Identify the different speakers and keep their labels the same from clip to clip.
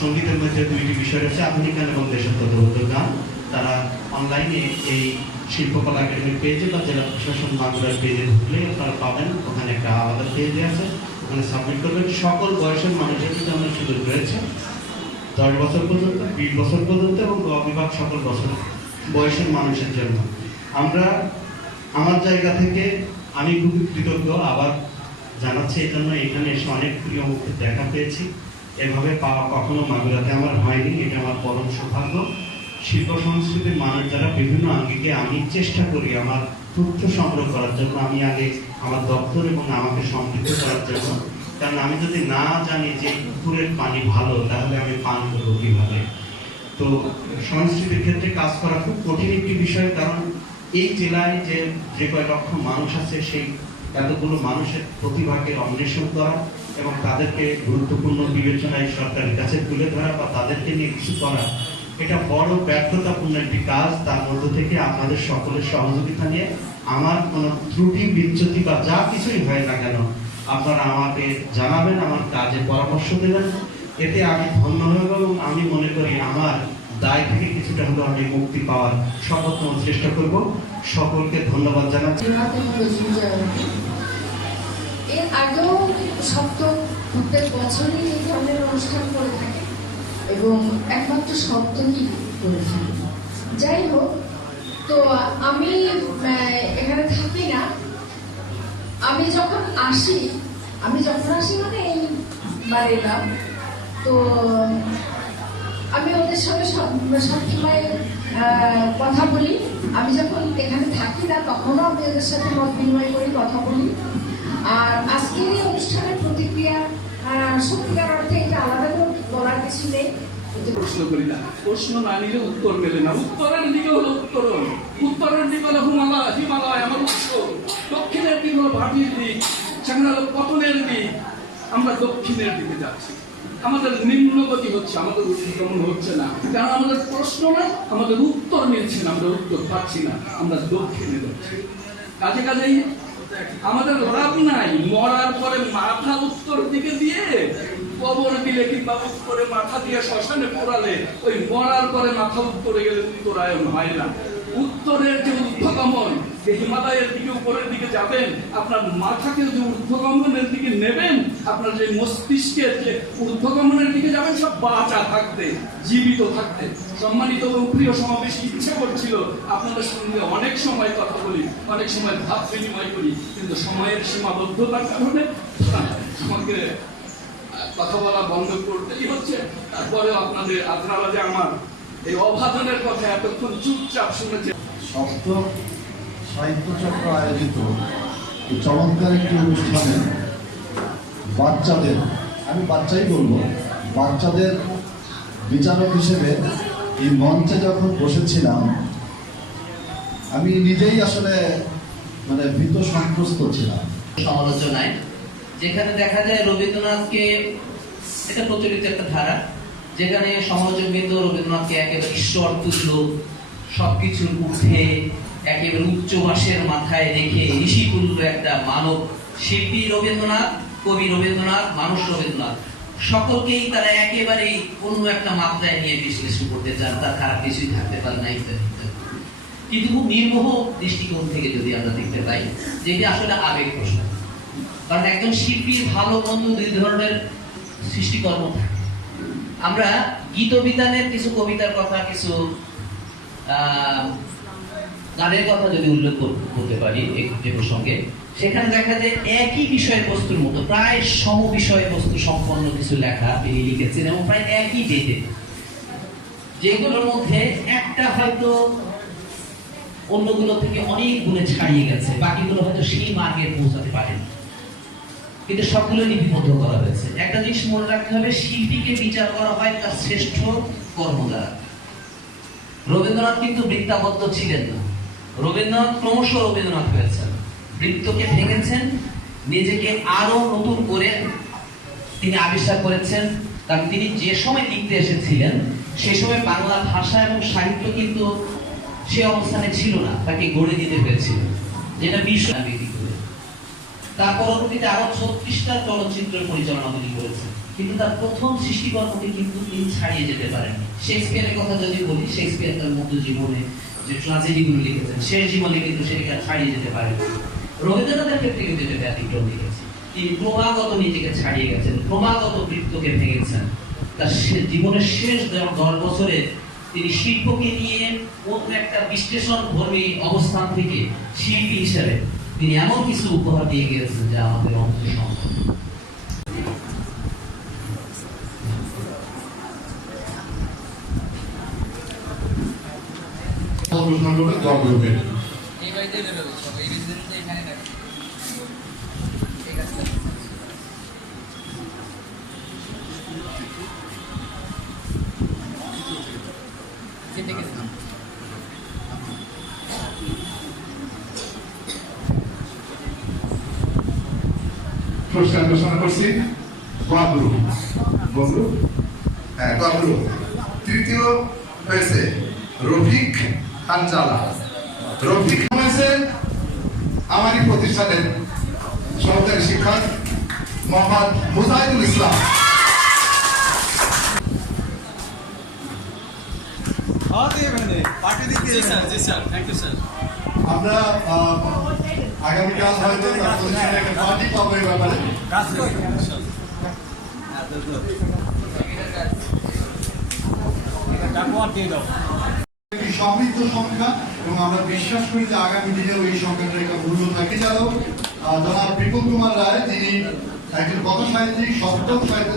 Speaker 1: সঙ্গীতের মধ্যে দুইটি বিষয় রয়েছে। আধুনিক গান এবং দেশাত্মবোধক গান। তারা অনলাইনে এই শিল্পকলা একাডেমির পেজে বা জেলা প্রশাসন মাগুরার পেজে ঢুকলে আপনারা পাবেন। ওখানে একটা আলাদা পেজে আছে। ওখানে সাবমিট করবেন। সকল বয়সের মানুষের আমার সুযোগ রয়েছে। দশ বছর পর্যন্ত, বিশ বছর পর্যন্ত এবং অবিভাগ সকল বছর বয়সের মানুষের জন্য। আমরা, আমার জায়গা থেকে আমি খুবই কৃতজ্ঞ। আবার জানাচ্ছি এই জন্য এখানে এসে অনেক প্রিয় মুখে দেখা পেয়েছি। এভাবে পাওয়া কখনো মাগুরাতে আমার হয়নি, এটা আমার পরম সৌভাগ্য। শিল্প সংস্কৃতির মানুষ যারা বিভিন্ন আঙ্গিকে আমি চেষ্টা করি আমার তথ্য সংগ্রহ করার জন্য, আমি আগে আমার দপ্তর এবং আমাকে সমৃদ্ধ করার জন্য। কারণ আমি যদি না জানি যে পুকুরের পানি ভালো, তাহলে আমি পান করব কীভাবে? তো সংস্কৃতির ক্ষেত্রে কাজ করা খুব কঠিন একটি বিষয়, কারণ এই জেলায় যে যে কয় লক্ষ মানুষ আছে, সেই এতগুলো মানুষের প্রতিভাকে অন্বেষণ করা এবং তাদেরকে গুরুত্বপূর্ণ বিবেচনায় সরকারের কাছে তুলে ধরা বা তাদেরকে নিয়ে কিছু করা, এটা বড় ব্যর্থতাপূর্ণ একটি কাজ। তার মধ্য থেকে আপনাদের সকলের সহযোগিতা নিয়ে আমার কোনো ত্রুটি, বিচ্যুতি বা যা কিছুই হয় না কেন, আপনারা আমাকে জানাবেন, আমার কাজে পরামর্শ দেবেন। এতে আমি ধন্য হব এবং আমি মনে করি আমার দায় থেকে কিছুটা হলেও আমি মুক্তি পাওয়ার সর্বোত্তম চেষ্টা করব। সকলকে ধন্যবাদ জানাচ্ছি।
Speaker 2: এর আগেও সপ্তম প্রত্যেক বছরই এই ধরনের অনুষ্ঠান করে থাকে এবং একমাত্র সপ্তমই করে থাকে। যাই হোক, তো আমি এখানে থাকি না। আমি যখন আসি, আমি যখন আসি মানে এইবার এলাম তো আমি ওদের সঙ্গে সব সবসময় কথা বলি। আমি যখন এখানে থাকি না, তখনও আমি ওদের সাথে মত বিনিময় করি, কথা বলি। আর আজকের এই অনুষ্ঠানের প্রতিক্রিয়া সত্যিকার অর্থে এটা আলাদা করে বলার কিছু নেই।
Speaker 3: প্রশ্ন করি না। প্রশ্ন না নিলে উত্তর মেলে না। উত্তরের দিকে হলো উত্তরণ। উত্তরের দিকে হলো হিমালয় হিমালয় আমার উত্তর। দক্ষিণের দিকে হলো ভাটির দিক। সেখানে হলো পতনের দিক। আমরা দক্ষিণের দিকে যাচ্ছি। আমাদের নিম্নগতি হচ্ছে আমাদের উত্তরণ হচ্ছে না। কারণ আমাদের প্রশ্ন না আমাদের উত্তর মিলছে না আমরা উত্তর পাচ্ছি না আমরা দক্ষিণে যাচ্ছি। কাজে কাজেই আমাদের লাভ নাই। মরার পরে মাথা উত্তর দিকে দিয়ে কবর দিলে কিংবা উত্তরে মাথা দিয়ে শ্মশানে পোড়ালে? ওই মরার পরে মাথা উত্তরে গেলে উত্তরায়ণ হয় না। উত্তরের যে ঊর্ধ্বগমন, যে হিমালয়ের দিকে উপরের দিকে যাবেন, আপনার মাথাকে যে ঊর্ধ্বগমনের দিকে নেবেন, আপনার যে মস্তিষ্কের যে ঊর্ধ্বগমনের দিকে যাবেন, সব বাঁচা থাকতে জীবিত থাকতে সম্মানিত এবং প্রিয় সমাবেশ, ইচ্ছে করছিল আপনাদের সঙ্গে অনেক সময় কথা বলি, অনেক সময় ভাব বিনিময় করি, কিন্তু সময়ের সীমাবদ্ধতার কারণে আমাকে কথা বলা বন্ধ করতেই হচ্ছে। তারপরে আপনাদের, আপনারা যে আমার এই অভাবনের কথা এতক্ষণ চুপচাপ শুনেছে
Speaker 4: সপ্ত সাহিত্য চক্র আয়োজিত চমৎকার একটি অনুষ্ঠানে বাচ্চাদের আমি বাচ্চাই বলব বাচ্চাদের বিচারক হিসেবে এই মঞ্চে যখন বসেছিলাম আমি নিজেই আসলে মানে ভীত সন্ত্রস্ত ছিলাম।
Speaker 5: সমালোচনায় যেখানে দেখা যায় রবীন্দ্রনাথকে এটা প্রচলিত একটা ধারা যেখানে সমালোচকবৃন্দ রবীন্দ্রনাথকে একেবারে ঈশ্বর তুল্য, সবকিছুর ঊর্ধ্বে, একেবারে উচ্চ বাসের মাথায় রেখে ঋষি তুল্য একটা মানব শিল্পী রবীন্দ্রনাথ, কবি রবীন্দ্রনাথ, মানুষ রবীন্দ্রনাথ, সকলকেই তারা একেবারেই অন্য একটা মাত্রায় নিয়ে বিশ্লেষণ করতে চান। তার খারাপ কিছুই থাকতে পারে না ইত্যাদি। কিন্তু খুব নির্মোহ দৃষ্টিকোণ থেকে যদি আমরা দেখতে পাই যে এটি আসলে আবেগ প্রশ্ন। কারণ একজন শিল্পীর ভালো মন্দ দুই ধরনের সৃষ্টিকর্ম থাকে। আমরা গীতবিতানের কিছু কবিতার কথা, কিছু গানের কথা যদি উল্লেখ করতে পারি যে প্রসঙ্গে, সেখানে দেখা যায় একই বিষয়বস্তুর মতো, প্রায় সম বিষয়বস্তু সম্পন্ন কিছু লেখা তিনি লিখেছেন এবং প্রায় একই ডেটে যেগুলোর মধ্যে একটা হয়তো অন্যগুলো থেকে অনেক গুণে ছাড়িয়ে গেছে, বাকিগুলো হয়তো সেই মার্গে পৌঁছাতে পারেনি। কিন্তু সবগুলো লিপিবদ্ধ করা হয়েছে। একটা জিনিস মনে রাখতে হবে, শিল্পীকে বিচার করা হয় তার শ্রেষ্ঠ কর্ম দ্বারা। রবীন্দ্রনাথ কিন্তু বৃত্তাবদ্ধ ছিলেন না। রবীন্দ্রনাথ ক্রমশ রবীন্দ্রনাথ হয়েছেন। বৃত্তকে ভেঙেছেন, নিজেকে আরও নতুন করে তিনি আবিষ্কার করেছেন। কারণ তিনি যে সময় লিখতে এসেছিলেন, সে সময় বাংলা ভাষা এবং সাহিত্য কিন্তু সে অবস্থানে ছিল না, তাকে গড়ে দিতে হয়েছিল। যেটা বিশ্ব তার পরবর্তীতে আরও ছত্রিশটা চলচ্চিত্র পরিচালনা তিনি করেছেন। কিন্তু তার প্রথম সৃষ্টিকর্মকে কিন্তু তিনি ছাড়িয়ে যেতে পারেন শেক্সপিয়ারের কথা যদি বলি, শেক্সপিয়ার তার মধ্য জীবনে যে ট্রাজেডিগুলো লিখেছেন, শেষ জীবনে কিন্তু সেটাকে ছাড়িয়ে যেতে পারেন রবীন্দ্রনাথের ক্ষেত্রে কিন্তু এটা ব্যতিক্রম লিখেছে। তিনি ক্রমাগত নিজেকে ছাড়িয়ে গেছেন, ক্রমাগত বৃত্তকে ভেঙেছেন। তার জীবনের শেষ দশ বছরে তিনি শিল্পকে নিয়ে অন্য একটা বিশ্লেষণ ধর্মী অবস্থান থেকে শিল্পী হিসেবে তিনি এমন কিছু উপহার দিয়ে গিয়েছেন যা আমাদের অন্তর সম্ভব
Speaker 6: অনুষ্ঠানগুলো দল করবে
Speaker 7: এই বাড়িতে নেবে সব এই রেসিডেন্ট এখানে থাকে ঠিক আছে চিনতে গেছিলাম
Speaker 6: পুরস্কার ঘোষণা করছি। বাবলু। বন্ধু হ্যাঁ বাবলু। তৃতীয় হয়েছে রফিক হানজালা রফিক হয়েছে আমারই প্রতিষ্ঠানের সহকারী শিক্ষক মোহাম্মদ মুজাহিদুল ইসলাম।
Speaker 4: আমরা আহ, আগামীকাল হয়তো তার প্রতিষ্ঠানে একটা পার্টি পাবো এই ব্যাপারে। সমৃদ্ধ সংখ্যা এবং আমরা বিশ্বাস করি যে আগামী দিনেও এই সংখ্যাটার একটা মূল্য থাকে। আহ, জনাব বিপুল কুমার রায় যিনি একজন কথা সাহিত্যিক সপ্তম সাহিত্য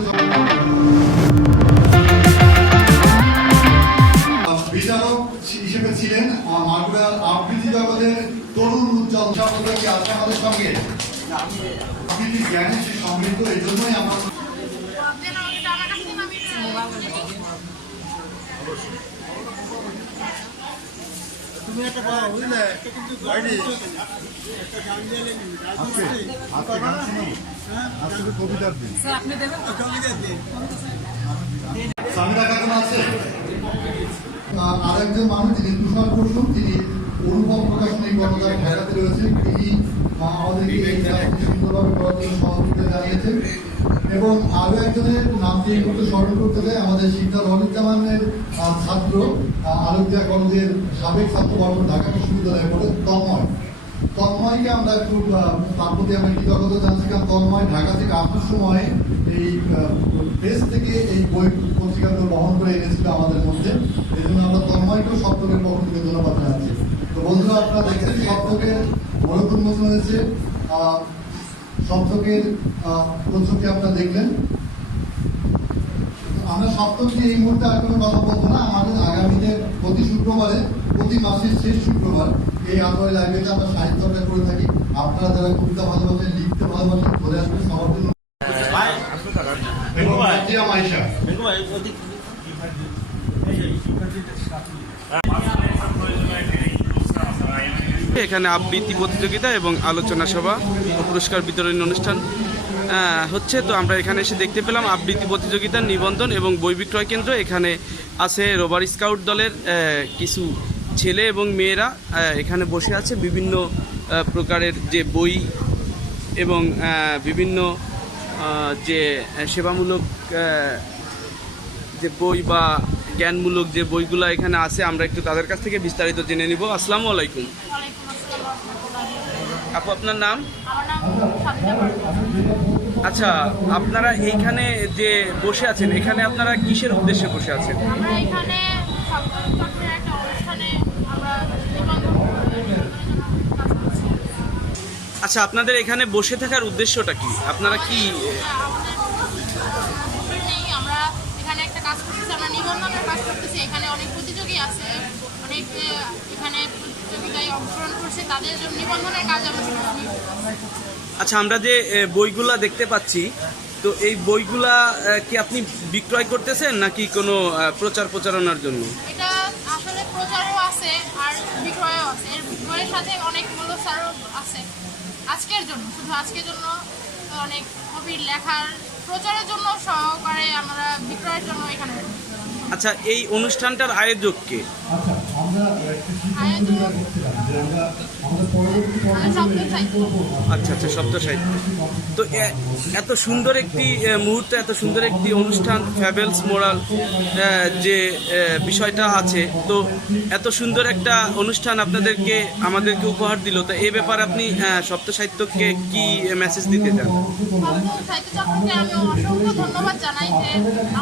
Speaker 4: বিচারক হিসেবে ছিলেন মাগুরার আবৃত্তি জগতের তরুণ উজ্জ্বল আছে আমাদের সঙ্গে। জ্ঞানে সে সমৃদ্ধ? এই জন্যই আমার সামিরা খাতুন আছে। আরেকজন মানুষ যিনি তুষার বসুন তিনি অনুভব প্রকাশনী কর্মকার ঢাকাতে রয়েছেন তিনি আমাদেরকে এই সুন্দরভাবে করার জন্য সহযোগিতা জানিয়েছেন। এবং আরও একজনের নাম দিয়ে করতে স্মরণ করতে চাই আমাদের শিক্ষা রনিজ্জামানের আহ, ছাত্র আহ, আলোকদিয়া কলেজের সাবেক ছাত্র বর্তমান ঢাকা বিশ্ববিদ্যালয়ে পড়ে তন্ময়। তন্ময়কে আমরা খুব তার প্রতি আমরা কৃতজ্ঞতা জানাচ্ছি কারণ তন্ময় ঢাকা থেকে আসার সময় এই প্রেস থেকে এই বই পত্রিকাগুলো বহন করে এনেছিল আমাদের মধ্যে। এই জন্য আমরা তন্ময়কেও সপ্তকের পক্ষ থেকে ধন্যবাদ জানাচ্ছি। আপনারা দেখছেন সপ্তকের বড় উন্মোচন হয়েছে সপ্তকের প্রচ্ছদটি আপনারা দেখলেন আমরা সপ্তম নিয়ে এই মুহূর্তে আর কোনো কথা বলব না আমাদের আগামীতে প্রতি শুক্রবারে প্রতি মাসের শেষ শুক্রবার এই আতোয়ারি লাইব্রেরিতে আমরা সাহিত্যটা করে থাকি আপনারা যারা কবিতা ভালোবাসেন লিখতে ভালোবাসেন ধরে আসবেন সবার জন্য
Speaker 8: এখানে আবৃত্তি প্রতিযোগিতা এবং আলোচনা সভা ও পুরস্কার বিতরণী অনুষ্ঠান হচ্ছে। তো আমরা এখানে এসে দেখতে পেলাম আবৃত্তি প্রতিযোগিতার নিবন্ধন এবং বই বিক্রয় কেন্দ্র। এখানে আছে রোবার স্কাউট দলের কিছু ছেলে এবং মেয়েরা এখানে বসে আছে। বিভিন্ন প্রকারের যে বই এবং বিভিন্ন যে সেবামূলক যে বই বা জ্ঞানমূলক যে বইগুলো এখানে আছে, আমরা একটু তাদের কাছ থেকে বিস্তারিত জেনে নিব। আসসালামু আলাইকুম। আপু আপনার নাম। আচ্ছা আপনারা এইখানে যে বসে আছেন এখানে আপনারা কিসের উদ্দেশ্যে বসে আছেন
Speaker 9: আমরা এখানে একটা অনুষ্ঠানে আমরা।
Speaker 8: আচ্ছা আপনাদের এখানে বসে থাকার উদ্দেশ্যটা কি আপনারা কি
Speaker 9: আমরা এখানে একটা কাজ করতেছি আমরা নিবন্ধনের কাজ করতেছি এখানে অনেক প্রতিযোগী আছে অনেক অংশগ্রহণ করছে তাদের নিবন্ধনের কাজ
Speaker 8: আচ্ছা আমরা যে বইগুলা দেখতে পাচ্ছি তো এই বইগুলা কি আপনি বিক্রয় করতেছেন নাকি কোনো প্রচার প্রচারণার জন্য?
Speaker 9: এটা আসলে প্রচারও আছে আর বিক্রয়ও আছে। এর বিক্রয়ের সাথে অনেক মূল্যসারও আছে। আজকের জন্য শুধু আজকের জন্য অনেক কবির লেখার প্রচারের জন্য সহকারে আমরা বিক্রয়ের জন্য এখানে।
Speaker 8: আচ্ছা এই অনুষ্ঠানটার আয়োজক কে?
Speaker 4: আচ্ছা।
Speaker 8: আচ্ছা শব্দ সাহিত্য। তো এত সুন্দর একটি মুহূর্ত, এত সুন্দর একটি অনুষ্ঠান ফ্যাবেলস মোরাল যে বিষয়টা আছে, তো এত সুন্দর একটা অনুষ্ঠান আপনাদেরকে, আমাদেরকে উপহার দিল। তো এ ব্যাপারে আপনি সপ্ত সাহিত্যকে কি মেসেজ দিতে চান?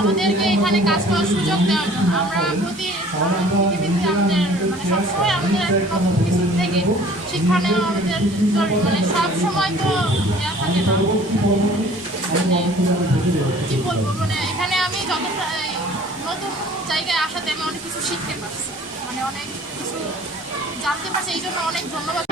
Speaker 9: আমাদেরকে এখানে কাজ করার সুযোগ দেওয়ার জন্য। আমরা প্রতি আমাদের মানে সবসময় আমাদের নতুন নেওয়া আমাদের। মানে সবসময় তো দেওয়া থাকে না মানে কি বলব মানে এখানে আমি যতটা নতুন জায়গায় আসাতে আমি অনেক কিছু শিখতে পারছি মানে অনেক কিছু জানতে পারছি, এই জন্য অনেক ধন্যবাদ